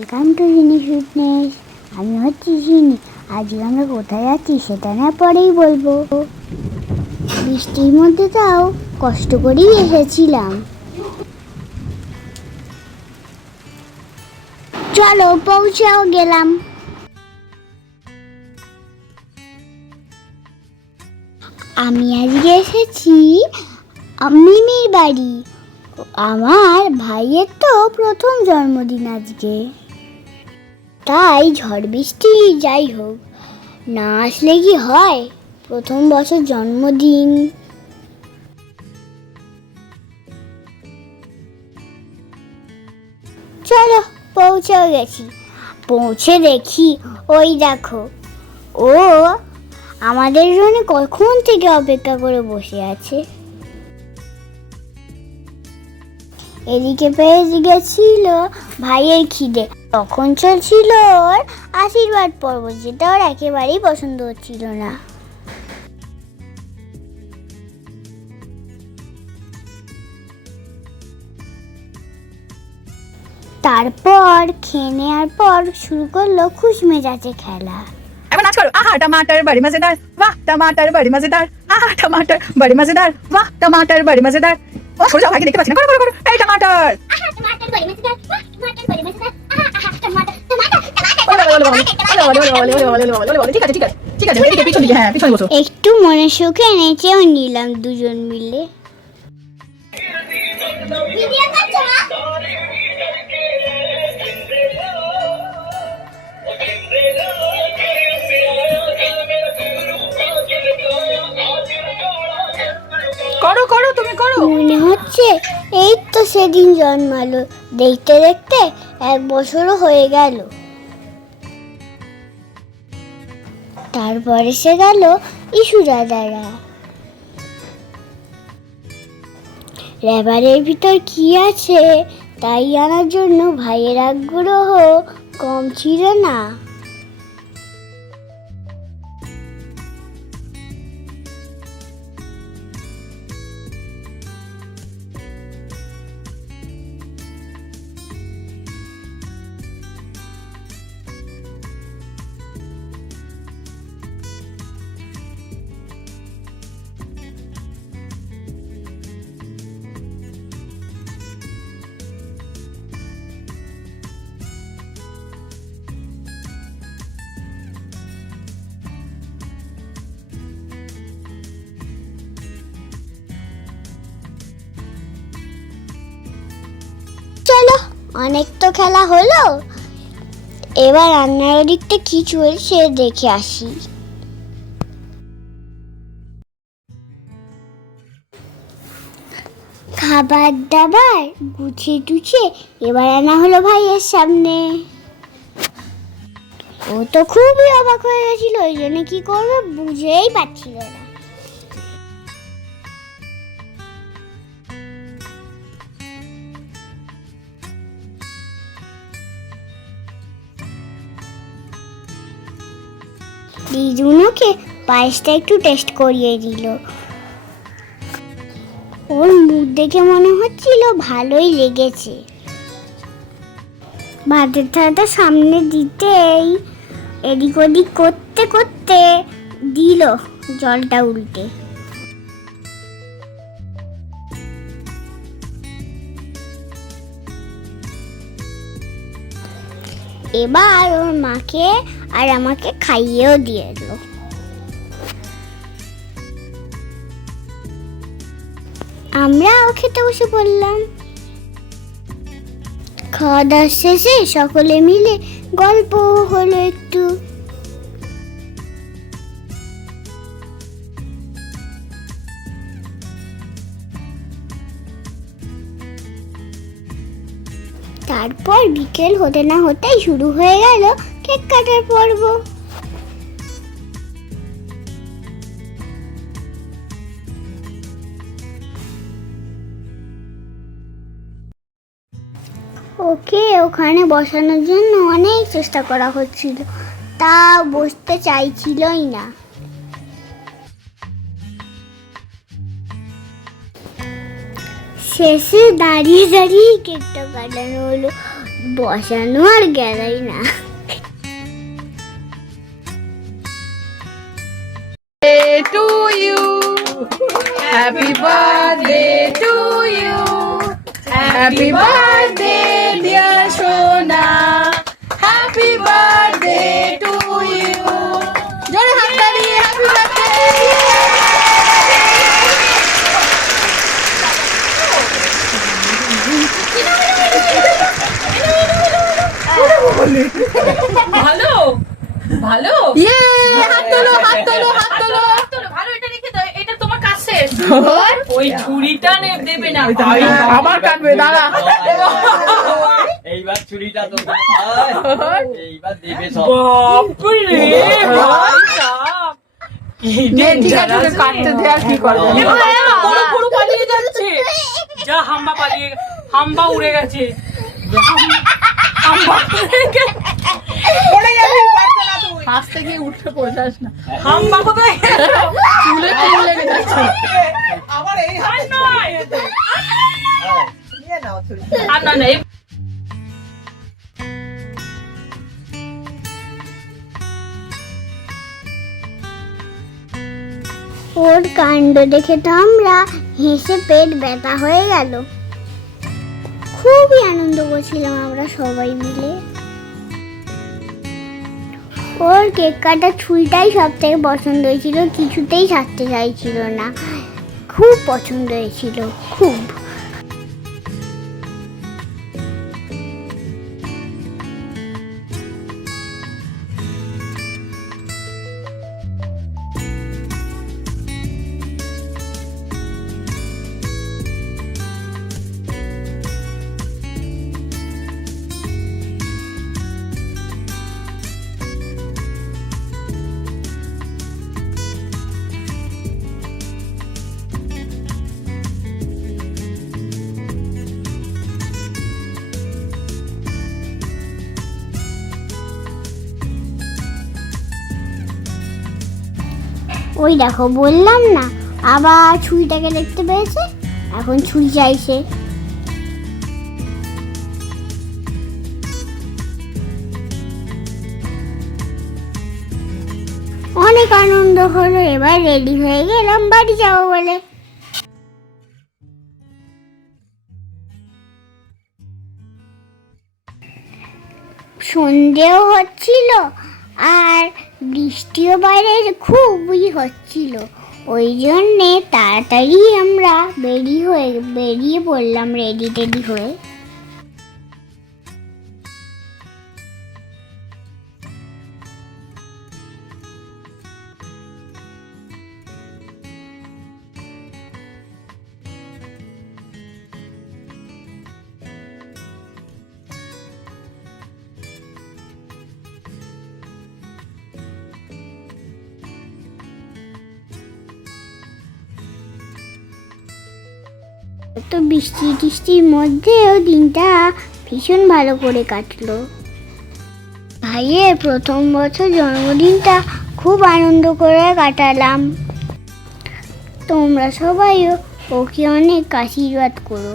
Welcome to jenny fitness আমি হচ্ছি জিনি আজকে আমরা কোথায় যাচ্ছি সেটা না পরেই বলব। বৃষ্টির মধ্যে তাও কষ্ট করেই এসেছিলাম। চলো পৌঁছেও গেলাম। আমি আজকে এসেছি মিমির বাড়ি। আমার ভাইয়ের তো প্রথম জন্মদিন আজকে। তাই ঝড় বৃষ্টি যাই হোক, না আসলে কি হয়? প্রথম বছর জন্মদিন। চলো, পৌঁছেও গেছি। পৌঁছে দেখি, ওই দেখো, ও আমাদের জন্য কখন থেকে অপেক্ষা করে বসে আছে? এদিকে পেয়ে গেছিল, ভাইয়ের খিদে। তখন চলছিল ওর আশীর্বাদ পর্ব যেটা ওর একেবারেই পছন্দ হচ্ছিল না। তারপর খেয়ে নেওয়ার পর শুরু করল খুশ মেজাজে খেলা। এখন নাচ করো। আহা টমাটার বড়ি মজেদার বাহ টমাটার বড়ি মজেদার আহা টমাটার বড়ি মজেদার বাহ টমাটার বাড়ি মজেদার। ও ভাগে দেখতে করো করো করো। এই টমাটার। আহা টমাটার মজেদার বাহ টমাটার মজেদার। একটু মনে সুখে নেচেও নিলাম দুজন মিলে। করো করো তুমি করো। মনে হচ্ছে এই তো সেদিন জন্মালো। দেখতে দেখতে এক বছরও হয়ে গেল। তারপরে এসে গেল ইস্যু দাদারা। রেবারের ভিতর কি আছে তাই আনার জন্য ভাইয়ের আগ্রহ কম ছিল না। অনেক তো খেলা হলো। এবার রান্নার ওদিকটা কি চলছে দেখে আসি। খাবার দাবার গুছিয়ে টুছিয়ে এবার আনা হলো ভাইয়ের সামনে। ও তো খুবই অবাক হয়ে গেছিল, ওই জন্য কি করবে বুঝেই পাচ্ছিল না। দিদুনোকে পায়েসটা একটু টেস্ট করিয়ে দিল। ওর মুখ দেখে মনে হচ্ছিল ভালোই লেগেছে। ভাতের থালাটা সামনে দিতেই এদিক ওদিক করতে করতে দিল জলটা উল্টে। এবার ওর মাকে আর আমাকে খাইয়েও দিয়ে এলো আমরাও খেতে বসে পড়লাম। খাওয়া দাওয়া শেষে সকলে মিলে গল্প হলো একটু। তারপর বিকেল হতে না হতেই শুরু হয়ে গেল কেক কাটার পর্ব। ওকে, ওখানে বসানোর জন্য অনেক চেষ্টা করা হচ্ছিল। তা বসতে চাইছিলই না। শেষে দাঁড়িয়ে দাঁড়িয়ে কেকটা কাটানো হলো। বসানো আর গেলাই না। To you. Happy birthday to you. Happy birthday, dear Shona. Happy birthday to you. জোরে হাত তালি হ্যাপি বার্থডে ভালো ভালো ইয়ে হাত তোলো হাত তোলো হাত তোলো তোলো, ভালো এটা রেখে দাও এটা তোমার কাজ শেষ ওই ছুরিটা নে দেবে না। আবার কাটবে দাঁড়া। এইবার চুরিটা তো এইবার দেবে সব। বাপরে ভাই সাব। নে, ঠিক আছে কাটতে দে আর কি করবে? এ ভাই, গরু গরু পালিয়ে যাচ্ছে। যা হাম্বা পালিয়ে হাম্বা উড়ে গেছে। হাম্বা উড়ে গেছে। হাসতে গিয়ে উঠে পড়ে না হাম্বা কোথায় ওর কাণ্ড দেখে তো আমরা হেসে পেট ব্যথা হয়ে গেল। খুবই আনন্দ করছিলাম আমরা সবাই মিলে। ওর কেক কাটা ছুলটাই সব থেকে পছন্দ হয়েছিল, কিছুতেই ছাড়তে চাইছিল না। খুব পছন্দ হয়েছিল, খুব। ওই দেখো, বললাম না, আবার ছুরিটাকে দেখতে পেয়েছে? এখন ছুরি চাইছে। অনেক আনন্দ হলো, এবার রেডি হয়ে গেলাম, বাড়ি যাব বলে। সন্ধেও হচ্ছিল, আর বৃষ্টিও বাইরে খুবই হচ্ছিল। ওই জন্যে তাড়াতাড়ি আমরা বেরিয়ে হয়ে বেরিয়ে পড়লাম রেডি টেডি হয়ে। তো বৃষ্টি টিষ্টির মধ্যেও দিনটা ভীষণ ভালো করে কাটলো। ভাইয়ের প্রথম বছর জন্মদিনটা খুব আনন্দ করে কাটালাম। তোমরা সবাইও ওকে অনেক আশীর্বাদ করো।